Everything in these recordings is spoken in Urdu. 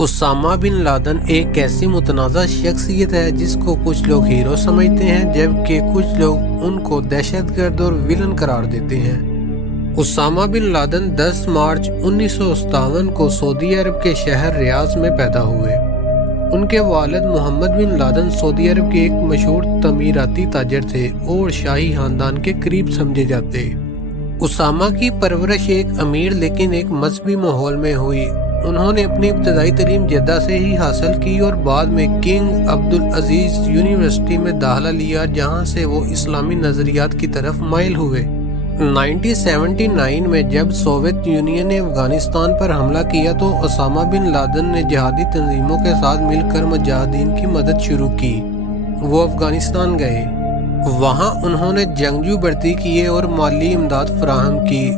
اسامہ بن لادن ایک ایسی متنازع شخصیت ہے جس کو کچھ لوگ ہیرو سمجھتے ہیں جبکہ کچھ لوگ ان کو دہشت گرد اور ویلن قرار دیتے ہیں۔ اسامہ بن لادن 10 مارچ 1957 کو سعودی عرب کے شہر ریاض میں پیدا ہوئے۔ ان کے والد محمد بن لادن سعودی عرب کے ایک مشہور تعمیراتی تاجر تھے اور شاہی خاندان کے قریب سمجھے جاتے۔ اسامہ کی پرورش ایک امیر لیکن ایک مذہبی ماحول میں ہوئی۔ انہوں نے اپنی ابتدائی تعلیم جدہ سے ہی حاصل کی اور بعد میں کنگ عبدالعزیز یونیورسٹی میں داخلہ لیا جہاں سے وہ اسلامی نظریات کی طرف مائل ہوئے۔ 1979 میں جب سوویت یونین نے افغانستان پر حملہ کیا تو اسامہ بن لادن نے جہادی تنظیموں کے ساتھ مل کر مجاہدین کی مدد شروع کی۔ وہ افغانستان گئے، وہاں انہوں نے جنگجو بھرتی کیے اور مالی امداد فراہم کی۔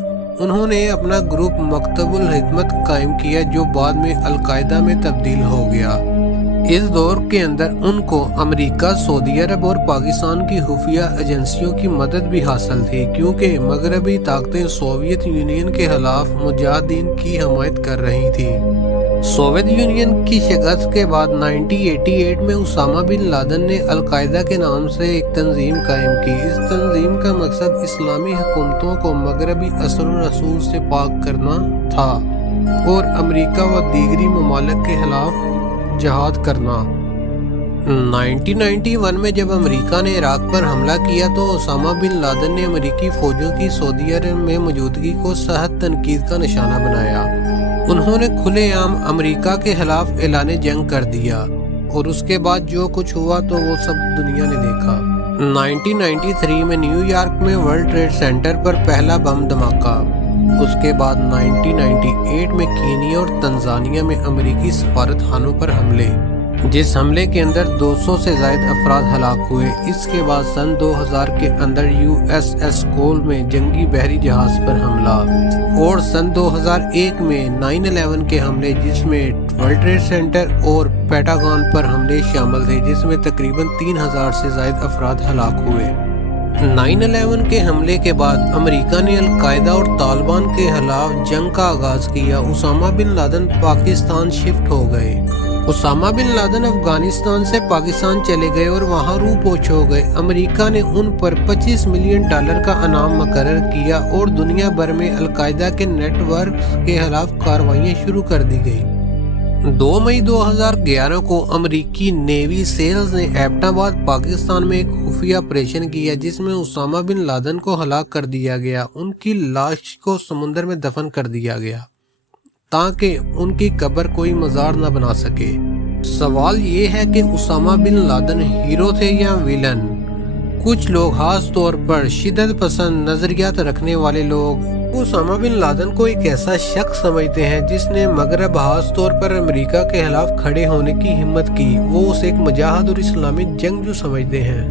انہوں نے اپنا گروپ مکتب الحکمت قائم کیا جو بعد میں القاعدہ میں تبدیل ہو گیا۔ اس دور کے اندر ان کو امریکہ، سعودی عرب اور پاکستان کی خفیہ ایجنسیوں کی مدد بھی حاصل تھی کیونکہ مغربی طاقتیں سوویت یونین کے خلاف مجاہدین کی حمایت کر رہی تھیں۔ سوویت یونین کی شکست کے بعد 1988 میں اسامہ بن لادن نے القاعدہ کے نام سے ایک تنظیم قائم کی۔ اس تنظیم کا مقصد اسلامی حکومتوں کو مغربی اثر و رسوخ سے پاک کرنا تھا اور امریکہ و دیگری ممالک کے خلاف جہاد کرنا۔ 1991 میں جب امریکہ نے عراق پر حملہ کیا تو اسامہ بن لادن نے امریکی فوجوں کی سعودی عرب میں موجودگی کو سخت تنقید کا نشانہ بنایا۔ انہوں نے کھلے عام امریکہ کے خلاف اعلان جنگ کر دیا اور اس کے بعد جو کچھ ہوا تو وہ سب دنیا نے دیکھا۔ 1993 میں نیو یارک میں ورلڈ ٹریڈ سینٹر پر پہلا بم دھماکہ۔ اس کے بعد 1998 میں کینیا اور تنزانیہ میں امریکی سفارت خانوں پر حملے، جس حملے کے اندر 200 سے زائد افراد ہلاک ہوئے۔ اس کے بعد سن 2000 کے اندر USS کول میں جنگی بحری جہاز پر حملہ اور سن 2001 میں 9/11 کے حملے جس میں ورلڈ ٹریڈ سینٹر اور پینٹاگون پر حملے شامل تھے جس میں تقریباً 3000 سے زائد افراد ہلاک ہوئے۔ 9/11 کے حملے کے بعد امریکہ نے القاعدہ اور طالبان کے خلاف جنگ کا آغاز کیا۔ Osama bin Laden Pakistan shift ہو گئے۔ اسامہ بن لادن افغانستان سے پاکستان چلے گئے اور وہاں روح پوش ہو گئے۔ امریکہ نے ان پر $25 ملین کا انعام مقرر کیا اور دنیا بھر میں القاعدہ کے نیٹ ورک کے خلاف کارروائیاں شروع کر دی گئیں۔ 2 مئی 2011 کو امریکی نیوی سیلز نے ایبٹ آباد پاکستان میں ایک خفیہ آپریشن کیا جس میں اسامہ بن لادن کو ہلاک کر دیا گیا۔ ان کی لاش کو سمندر میں دفن کر دیا گیا تاکہ ان کی قبر کوئی مزار نہ بنا سکے۔ سوال یہ ہے کہ اسامہ بن لادن ہیرو تھے یا ویلن؟ کچھ لوگ، خاص طور پر شدت پسند نظریات رکھنے والے لوگ، اسامہ بن لادن کو ایک ایسا شخص سمجھتے ہیں جس نے مغرب، خاص طور پر امریکہ کے خلاف کھڑے ہونے کی ہمت کی۔ وہ اسے ایک مجاہد اور اسلامی جنگجو سمجھتے ہیں۔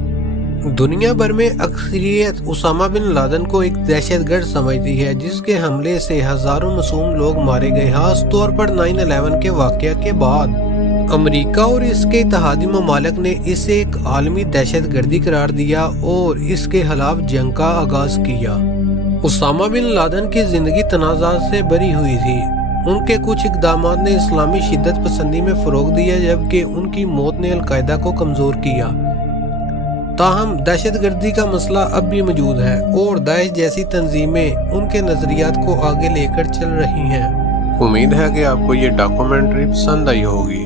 دنیا بھر میں اکثریت اسامہ بن لادن کو ایک دہشت گرد سمجھتی ہے جس کے حملے سے ہزاروں معصوم لوگ مارے گئے، خاص طور پر 9/11 کے واقعہ کے بعد۔ امریکہ اور اس کے اتحادی ممالک نے اسے ایک عالمی دہشت گردی قرار دیا اور اس کے خلاف جنگ کا آغاز کیا۔ اسامہ بن لادن کی زندگی تنازعات سے بھری ہوئی تھی۔ ان کے کچھ اقدامات نے اسلامی شدت پسندی میں فروغ دیا جبکہ ان کی موت نے القاعدہ کو کمزور کیا۔ تاہم دہشت گردی کا مسئلہ اب بھی موجود ہے اور داعش جیسی تنظیمیں ان کے نظریات کو آگے لے کر چل رہی ہیں۔ امید ہے کہ آپ کو یہ ڈاکومنٹری پسند آئی ہوگی۔